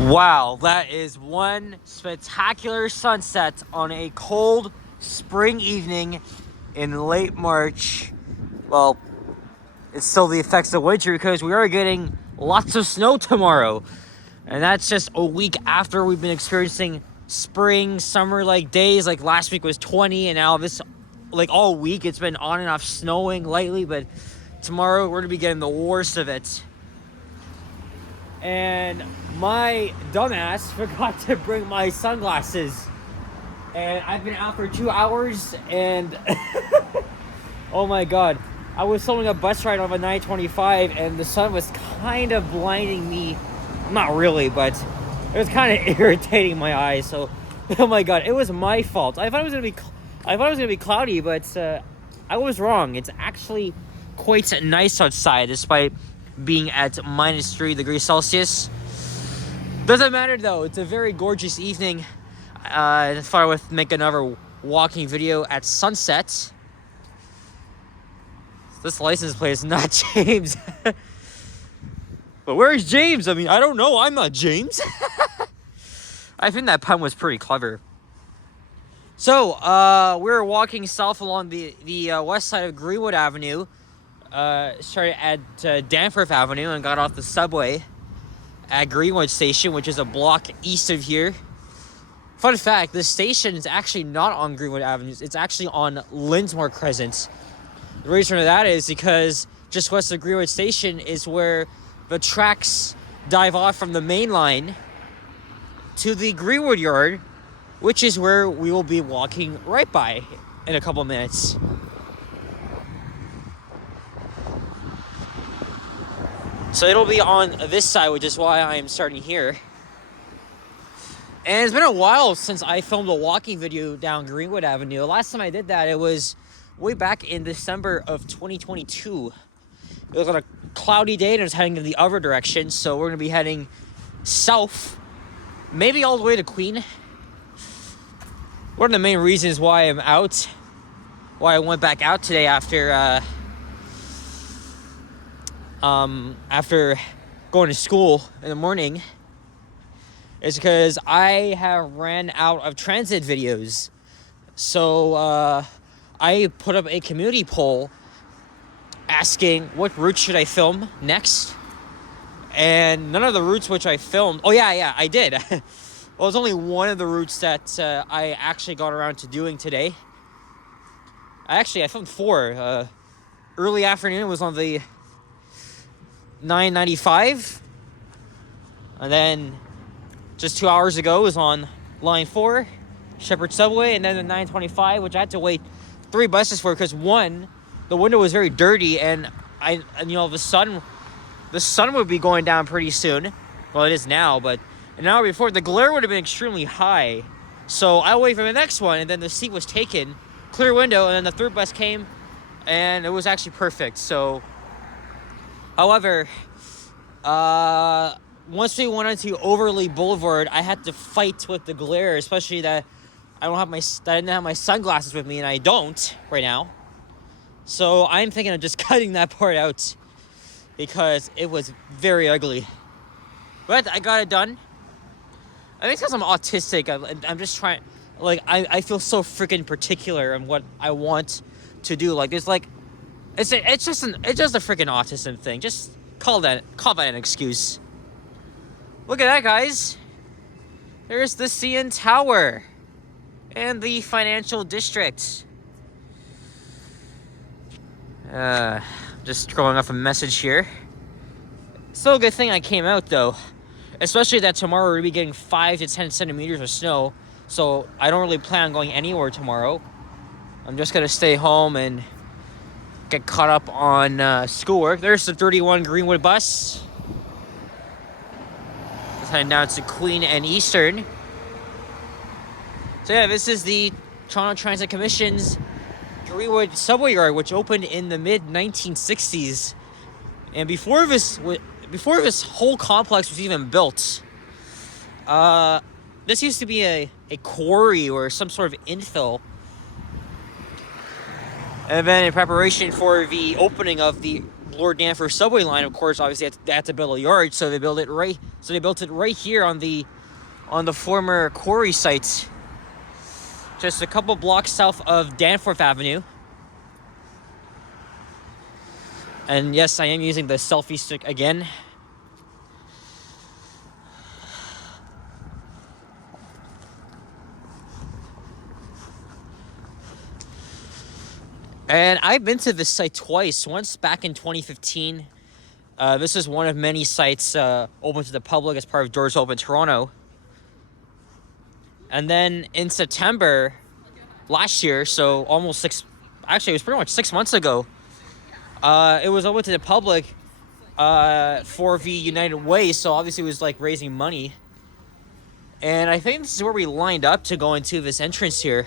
Wow, that is one spectacular sunset on a cold spring evening in late March. Well, it's still the effects of winter because we are getting lots of snow tomorrow. And that's just a week after we've been experiencing spring, summer-like days. Like last week was 20, and now this, like all week, it's been on and off snowing lightly, but tomorrow we're gonna be getting the worst of it. And my dumbass forgot to bring my sunglasses. And I've been out for 2 hours, and oh my god. I was following a bus ride on a 925, and the sun was kind of blinding me. Not really, but it was kind of irritating my eyes. So, oh my god, it was my fault. I thought it was gonna be cloudy, but I was wrong. It's actually quite nice outside, despite being at minus 3 degrees Celsius. Doesn't matter though. It's a very gorgeous evening. I thought I would make another walking video at sunset. This license plate is not James. But where is James? I mean, I don't know. I'm not James. I think that pun was pretty clever. So, we were walking south along the west side of Greenwood Avenue. Started at Danforth Avenue and got off the subway at Greenwood Station, which is a block east of here. Fun fact, this station is actually not on Greenwood Avenue. It's actually on Linsmore Crescent. The reason for that is because just west of Greenwood Station is where the tracks dive off from the main line to the Greenwood Yard, which is where we will be walking right by in a couple minutes. So it'll be on this side, which is why I am starting here. And it's been a while since I filmed a walking video down Greenwood Avenue. The last time I did that, it was way back in December of 2022. It was on a cloudy day and it was heading in the other direction. So we're going to be heading south, maybe all the way to Queen. One of the main reasons why I'm out, why I went back out today after going to school in the morning, is because I have ran out of transit videos. So I put up a community poll asking what route should I film next, and none of the routes which I filmed. Oh yeah, I did. Well, it was only one of the routes that I actually got around to doing today. I filmed 4. Early afternoon was on the 995, and then just 2 hours ago was on line 4, Shepherd Subway, and then the 925, which I had to wait 3 buses for because one, the window was very dirty, and the sun would be going down pretty soon. Well, it is now, but an hour before, the glare would have been extremely high. So I waited for the next one, and then the seat was taken, clear window, and then the 3rd bus came, and it was actually perfect. So, however, once we went onto Overley Boulevard, I had to fight with the glare, especially that I didn't have my sunglasses with me, and I don't right now. So I'm thinking of just cutting that part out because it was very ugly. But I got it done. I think it's because I'm autistic. I'm just trying, I feel so freaking particular on what I want to do. It's just a freaking autism thing. Just call that an excuse. Look at that, guys. There's the CN Tower and the financial district. Just throwing off a message here. Still a good thing I came out though, especially that tomorrow we're gonna be getting 5 to 10 centimeters of snow. So I don't really plan on going anywhere tomorrow. I'm just gonna stay home and get caught up on schoolwork. There's the 31 Greenwood bus. Just heading down to Queen and Eastern. So yeah, this is the Toronto Transit Commission's Greenwood Subway Yard, which opened in the mid-1960s. And before this whole complex was even built, this used to be a quarry or some sort of infill. And then in preparation for the opening of the Bloor Danforth subway line, of course, obviously they had to build a yard, so they built it right here on the former quarry site, just a couple blocks south of Danforth Avenue. And yes, I am using the selfie stick again. And I've been to this site twice. Once back in 2015. This is one of many sites open to the public as part of Doors Open Toronto. And then in September last year, so almost it was pretty much 6 months ago, it was open to the public for the United Way. So obviously it was like raising money. And I think this is where we lined up to go into this entrance here.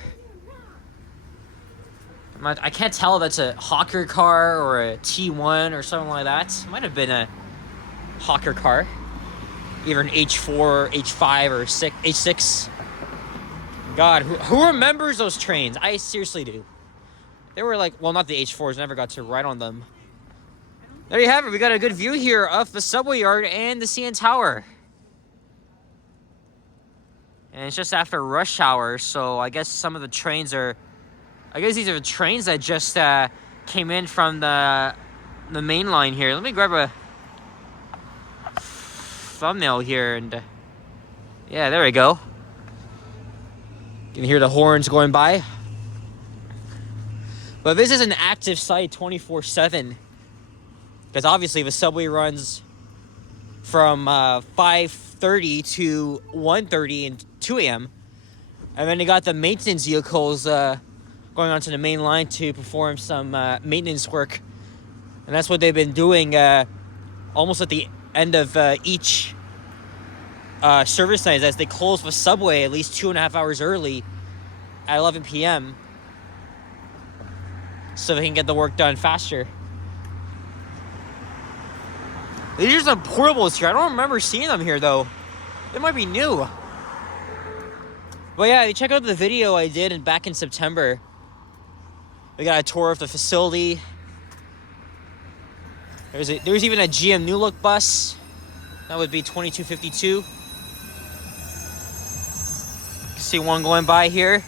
I can't tell if that's a hawker car or a T1 or something like that. It might have been a hawker car. Either an H4, H5, or H6. God, who remembers those trains? I seriously do. They were like, well, not the H4s. Never got to ride on them. There you have it. We got a good view here of the subway yard and the CN Tower. And it's just after rush hour, so I guess some of the trains are... I guess these are the trains that just came in from the main line here. Let me grab a thumbnail here and... yeah, there we go. You can hear the horns going by. But this is an active site 24/7. Because obviously the subway runs from 5:30 to 1:30 and 2 a.m. And then they got the maintenance vehicles going onto the main line to perform some maintenance work. And that's what they've been doing almost at the end of each service night, as they close the subway at least 2.5 hours early at 11 p.m. so they can get the work done faster. These are some portables here. I don't remember seeing them here, though. They might be new. But yeah, check out the video I did back in September. We got a tour of the facility. There's even a GM New Look bus. That would be 2252. See one going by here.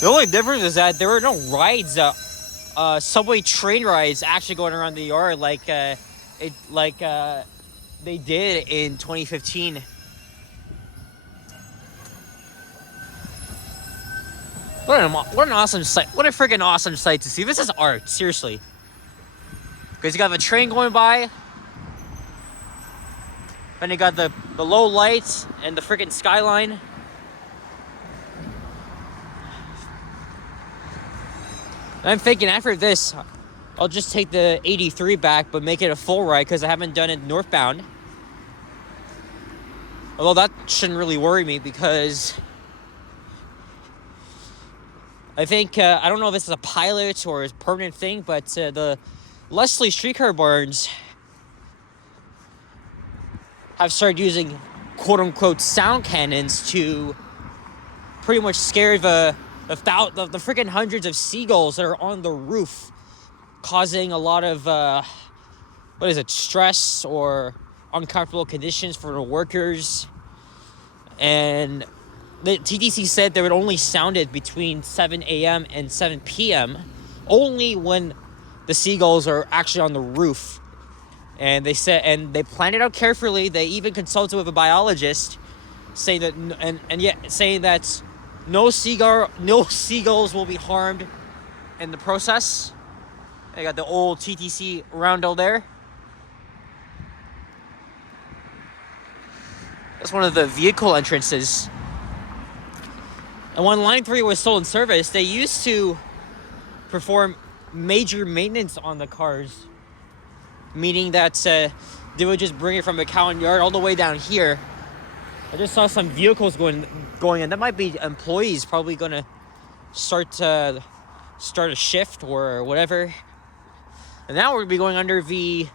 The only difference is that there were no rides, subway train rides actually going around the yard like they did in 2015. What an awesome site. What a freaking awesome site to see. This is art, seriously. Because you got the train going by. Then you got the low lights and the freaking skyline. And I'm thinking after this, I'll just take the 83 back, but make it a full ride because I haven't done it northbound. Although that shouldn't really worry me because I think, I don't know if this is a pilot or a permanent thing, but the Leslie streetcar barns have started using quote-unquote sound cannons to pretty much scare the freaking hundreds of seagulls that are on the roof, causing a lot of, stress or uncomfortable conditions for the workers. And the TTC said they would only sound it between 7 a.m. and 7 p.m. only when the seagulls are actually on the roof. And they said, and they planned it out carefully. They even consulted with a biologist, saying that no seagulls will be harmed in the process. They got the old TTC roundel there. That's one of the vehicle entrances. And when Line 3 was still in service, they used to perform major maintenance on the cars. Meaning that they would just bring it from the Cowan Yard all the way down here. I just saw some vehicles going in. That might be employees probably going to start a shift or whatever. And now we're going to be going under the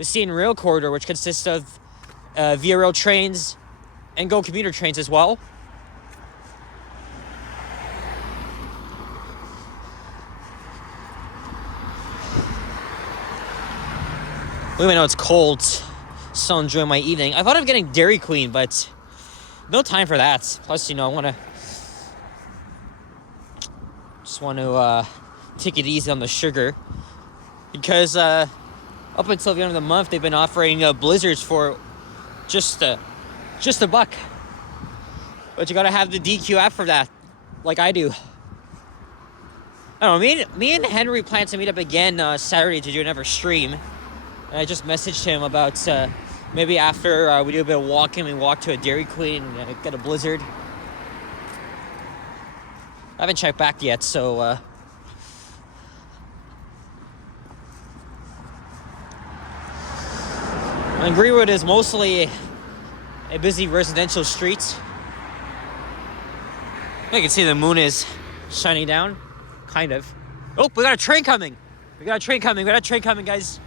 CN Rail Corridor, which consists of Via Rail trains and GO commuter trains as well. Even though it's cold, still enjoying my evening. I thought of getting Dairy Queen, but no time for that. Plus, I want to take it easy on the sugar, because up until the end of the month, they've been offering blizzards for just $1. But you gotta have the DQ app for that, like I do. I don't know, me and Henry plan to meet up again Saturday to do another stream. And I just messaged him about maybe after we do a bit of walking, we walk to a Dairy Queen and get a blizzard. I haven't checked back yet, so and Greenwood is mostly a busy residential street. You can see the moon is shining down, kind of. Oh, we got a train coming. Guys.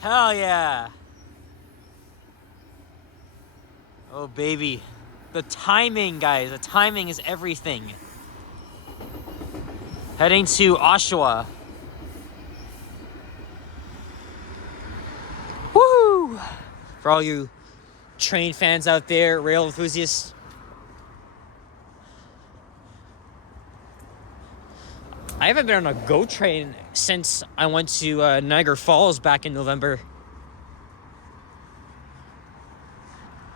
Hell yeah. Oh, baby. The timing, guys. The timing is everything. Heading to Oshawa. Woo! For all you train fans out there, rail enthusiasts. I haven't been on a GO train since I went to Niagara Falls back in November.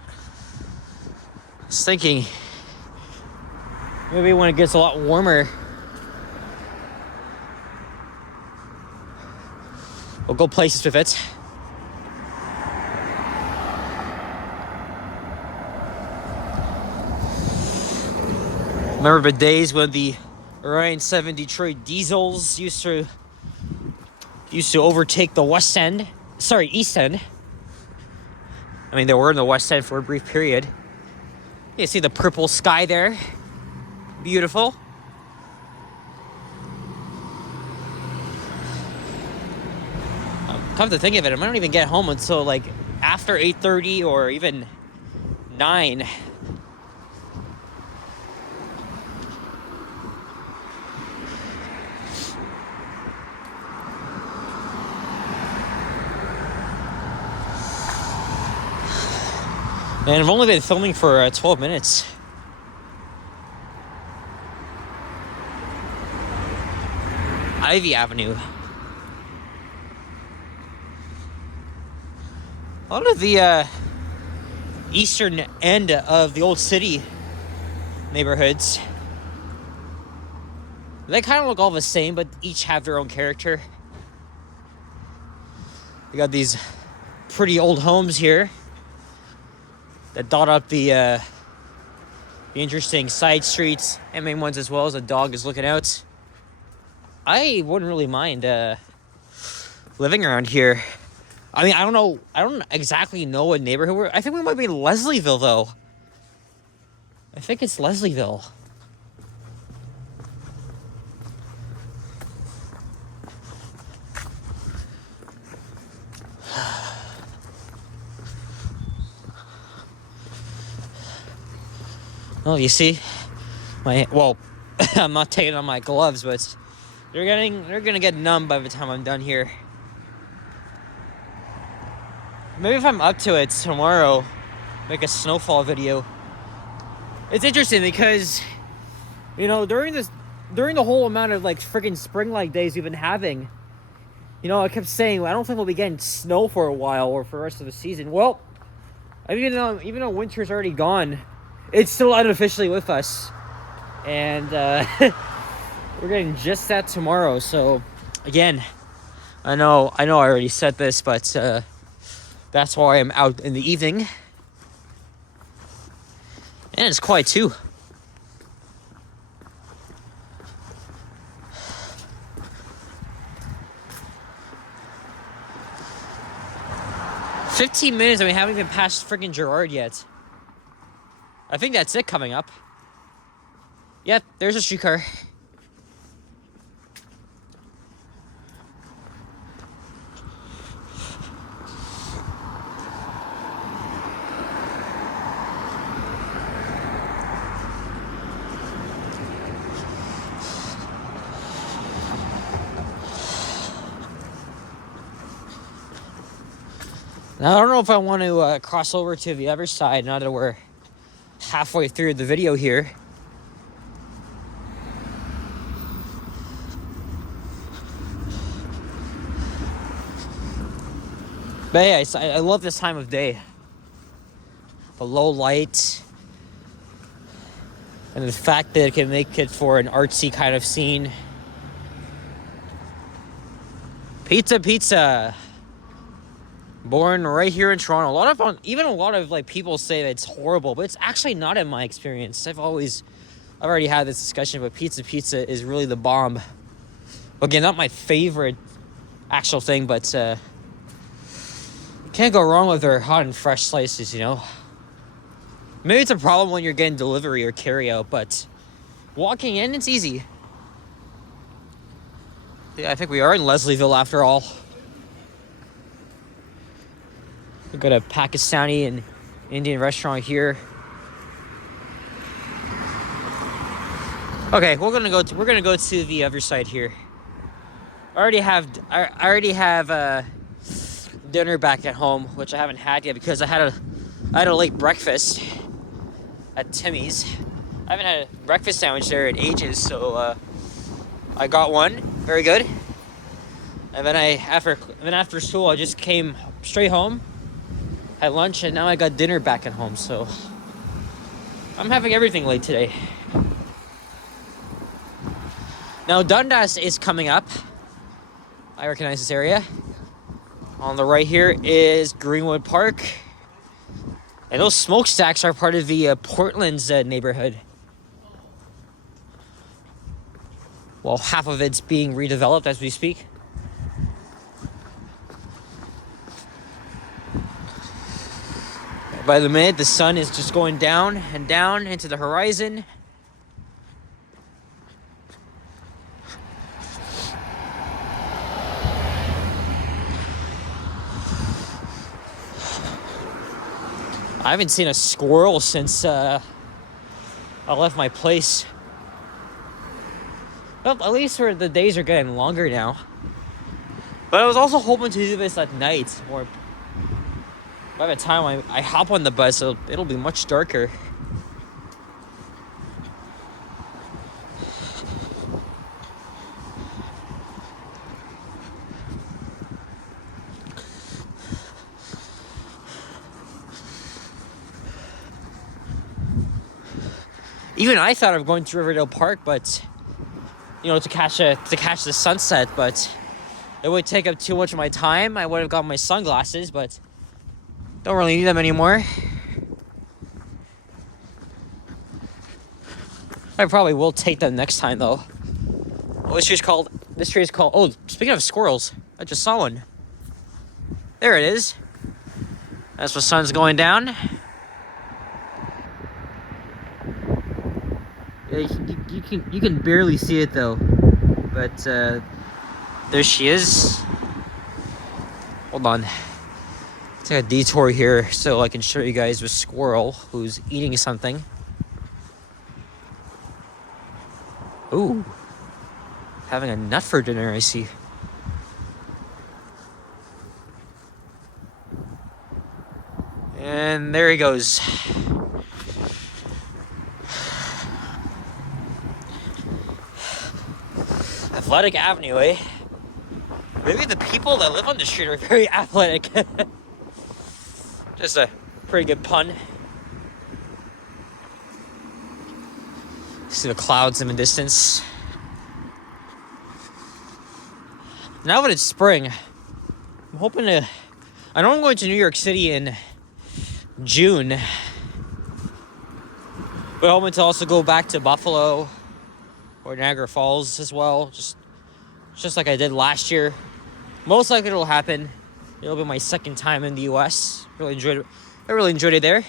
I was thinking, maybe when it gets a lot warmer, we'll go places with it. Remember the days when the Orion 7 Detroit diesels used to overtake the East End. I mean, they were in the West End for a brief period. You see the purple sky there. Beautiful. Come to think of it, I don't even get home until like after 8:30 or even 9. And I've only been filming for 12 minutes. Ivy Avenue. A lot of the eastern end of the old city neighborhoods, they kind of look all the same, but each have their own character. We got these pretty old homes here that dot up the interesting side streets and main ones, as well as a dog is looking out. I wouldn't really mind living around here. I mean, I don't exactly know what neighborhood we're. I think we might be in Leslieville, though. I think it's Leslieville. Oh, you see, I'm not taking on my gloves, but they're gonna get numb by the time I'm done here. Maybe if I'm up to it tomorrow, make a snowfall video. It's interesting because, during the whole amount of like freaking spring-like days we've been having, I kept saying I don't think we'll be getting snow for a while or for the rest of the season. Well, even though winter's already gone, it's still unofficially with us, and we're getting just that tomorrow. So, again, I know I already said this, but that's why I'm out in the evening, and it's quiet too. "15 minutes and we haven't even passed freaking Gerard yet." I think that's it coming up. Yep, there's a streetcar. Now, I don't know if I want to cross over to the other side now that we're halfway through the video here. But yeah, I love this time of day. The low light. And the fact that it can make it for an artsy kind of scene. Pizza. Born right here in Toronto. A lot of like people say that it's horrible, but it's actually not in my experience. I've already had this discussion, but pizza is really the bomb. Again, not my favorite actual thing, but can't go wrong with their hot and fresh slices, you know. Maybe it's a problem when you're getting delivery or carry out, but walking in, it's easy. Yeah, I think we are in Leslieville after all. We've got a Pakistani and Indian restaurant here. Okay, we're gonna go to the other side here. I already have dinner back at home, which I haven't had yet because I had a late breakfast at Timmy's. I haven't had a breakfast sandwich there in ages, so I got one. Very good. And then after school, I just came straight home, had lunch, and now I got dinner back at home. So I'm having everything late today. Now Dundas is coming up. I recognize this area. On the right here is Greenwood Park. And those smokestacks are part of the Portland's neighborhood. Well, half of it's being redeveloped as we speak. By the minute, the sun is just going down and down into the horizon. I haven't seen a squirrel since I left my place. Well, at least the days are getting longer now. But I was also hoping to do this at night, or by the time I hop on the bus, it'll be much darker. Even I thought of going to Riverdale Park, but to catch the sunset, but it would take up too much of my time. I would have got my sunglasses, but don't really need them anymore. I probably will take them next time though. This tree is called. Oh, speaking of squirrels, I just saw one. There it is. As the sun's going down. You can barely see it though, but there she is. Hold on, take a detour here so I can show you guys the squirrel who's eating something. Ooh, having a nut for dinner, I see. And there he goes. Athletic Avenue, eh? Maybe the people that live on the street are very athletic. Just a pretty good pun. See the clouds in the distance. Now that it's spring, I'm hoping to... I know I'm going to New York City in June. But I'm hoping to also go back to Buffalo or Niagara Falls as well, just like I did last year. Most likely it'll happen. It'll be my second time in the US. I really enjoyed it there.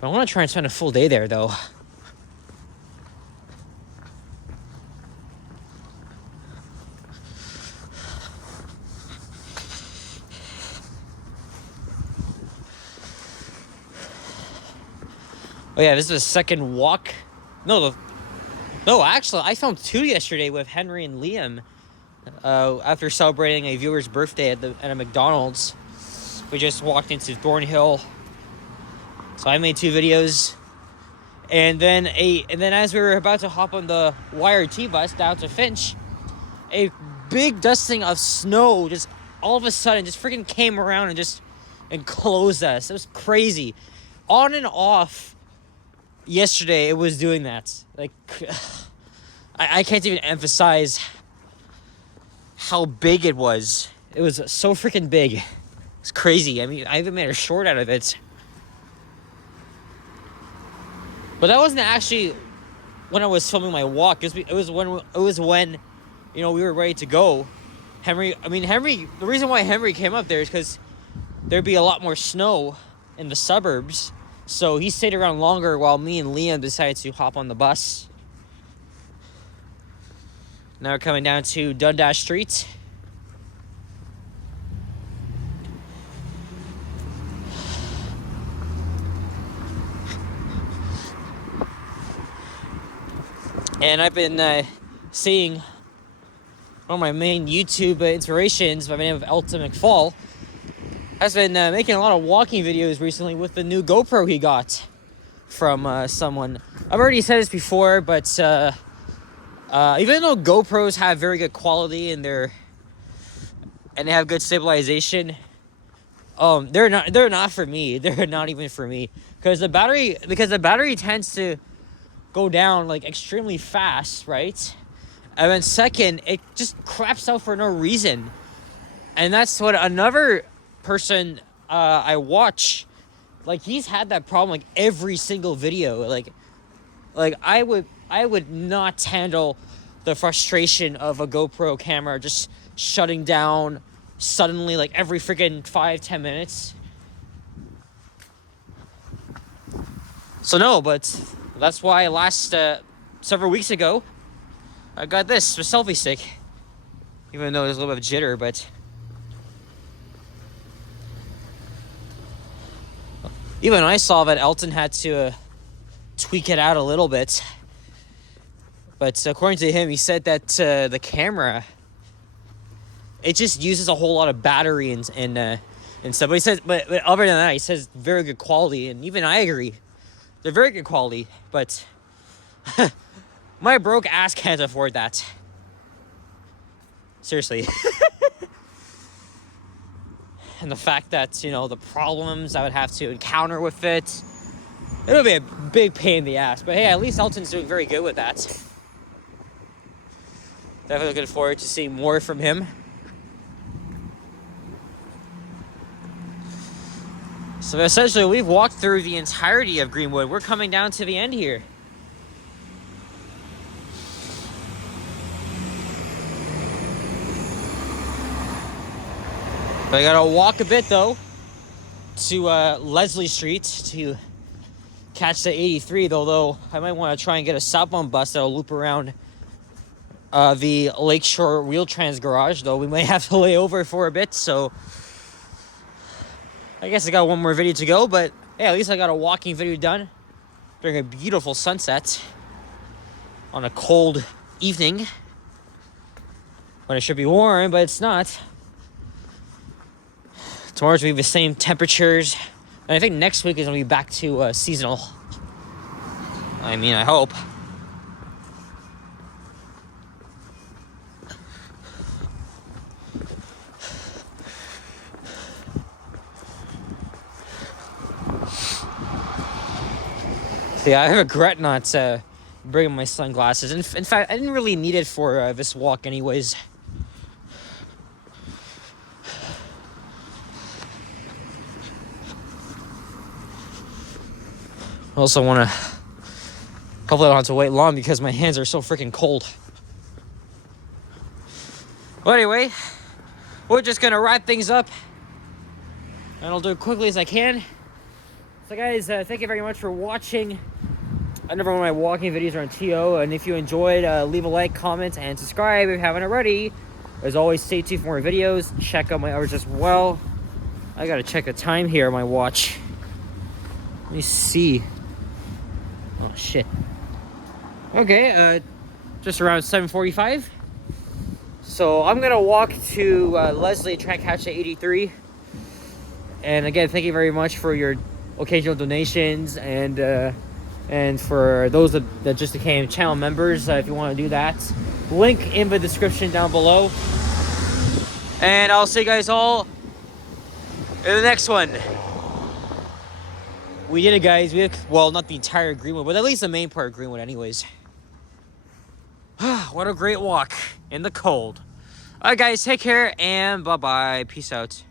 But I want to try and spend a full day there though. Oh yeah, this is the second walk. No, actually, I filmed 2 yesterday with Henry and Liam. after celebrating a viewer's birthday at a McDonald's. We just walked into Thornhill. So I made 2 videos. And then as we were about to hop on the YRT bus down to Finch, a big dusting of snow just all of a sudden just freaking came around and just enclosed us. It was crazy. On and off yesterday, it was doing that. Like, I can't even emphasize how big it was. It was so freaking big. It's crazy. I mean, I even made a short out of it. But that wasn't actually when I was filming my walk. It was when, you know, we were ready to go. Henry, the reason why Henry came up there is because there'd be a lot more snow in the suburbs. So he stayed around longer while me and Liam decided to hop on the bus. Now we're coming down to Dundas Street. And I've been seeing one of my main YouTube inspirations by the name of Elton McFall has been making a lot of walking videos recently with the new GoPro he got from someone. I've already said this before, but even though GoPros have very good quality and they have good stabilization, they're not for me. They're not even for me because the battery tends to go down like extremely fast, right? And then second, it just craps out for no reason. And that's what another person I watch, like, he's had that problem like every single video. Like I would not handle the frustration of a GoPro camera just shutting down suddenly like every freaking 5-10 minutes. So no, but that's why last several weeks ago I got this, a selfie stick. Even though there's a little bit of jitter, but even I saw that Elton had to tweak it out a little bit. But according to him, he said that the camera, it just uses a whole lot of battery and stuff. But he says, but other than that, he says very good quality, and even I agree. They're very good quality, but my broke ass can't afford that. Seriously. And the fact that, you know, the problems I would have to encounter with it, it'll be a big pain in the ass. But hey, at least Elton's doing very good with that. Definitely looking forward to seeing more from him. So essentially, we've walked through the entirety of Greenwood. We're coming down to the end here. But I gotta walk a bit, though, to Leslie Street to catch the 83, although I might want to try and get a southbound bus that'll loop around the Lakeshore Wheel-Trans garage, though we might have to lay over for a bit, so I guess I got one more video to go, but hey, at least I got a walking video done during a beautiful sunset on a cold evening when it should be warm, but it's not. Tomorrow's gonna be the same temperatures, and I think next week is gonna be back to seasonal. I mean, I hope. Yeah, I regret not bringing my sunglasses. In fact, I didn't really need it for this walk anyways. I also want to... Hopefully I don't have to wait long because my hands are so freaking cold. Well, anyway, we're just going to wrap things up. And I'll do it quickly as I can. So guys, thank you very much for watching another one of my walking videos on TO. And if you enjoyed, leave a like, comment, and subscribe if you haven't already. As always, stay tuned for more videos. Check out my hours as well. I gotta check the time here on my watch. Let me see. Oh, shit. Okay, just around 7:45. So I'm gonna walk to Leslie, try and catch the 83. And again, thank you very much for your occasional donations, and for those that just became channel members, if you want to do that, link in the description down below. And I'll see you guys all in the next one. We did it, guys. Well, not the entire Greenwood, but at least the main part of Greenwood anyways. What a great walk in the cold. Alright guys, take care and bye-bye. Peace out.